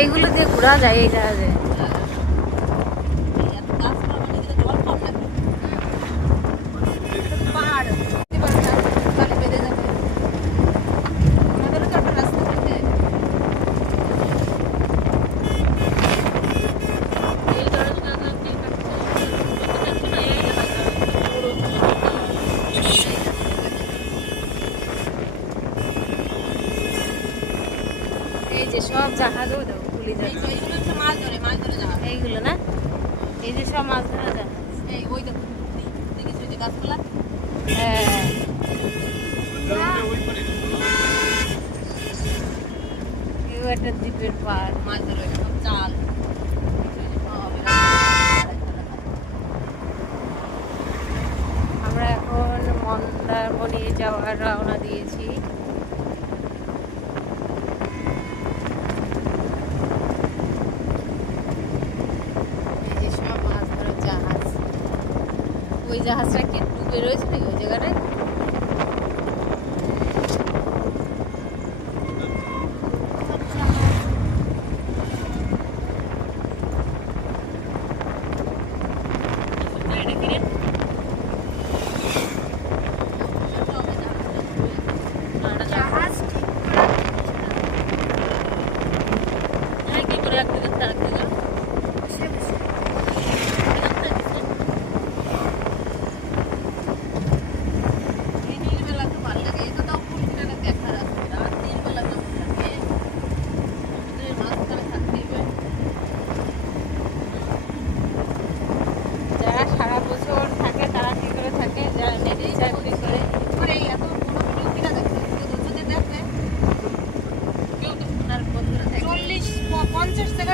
এইগুলো দিয়ে ঘোরা যায় এই জাহাজে। এই যে সব জাহাজও খুলে যাচ্ছে, এইগুলো না, এই যে সব মাছ ধরা জাহাজ। হ্যাঁ, এও একটা দ্বীপের পার। আমরা এখন মন্দারমণি যাওয়ার রওনা দিয়েছি। এই যে সব মাছ ধরার জাহাজ। ওই জাহাজটা কি ডুবে রয়েছে নাকি ওই জায়গাটায়? যারা সারা বছর থাকে তারা কি করে থাকে, যারা নেটে চাকরি করে। 40-50 টাকা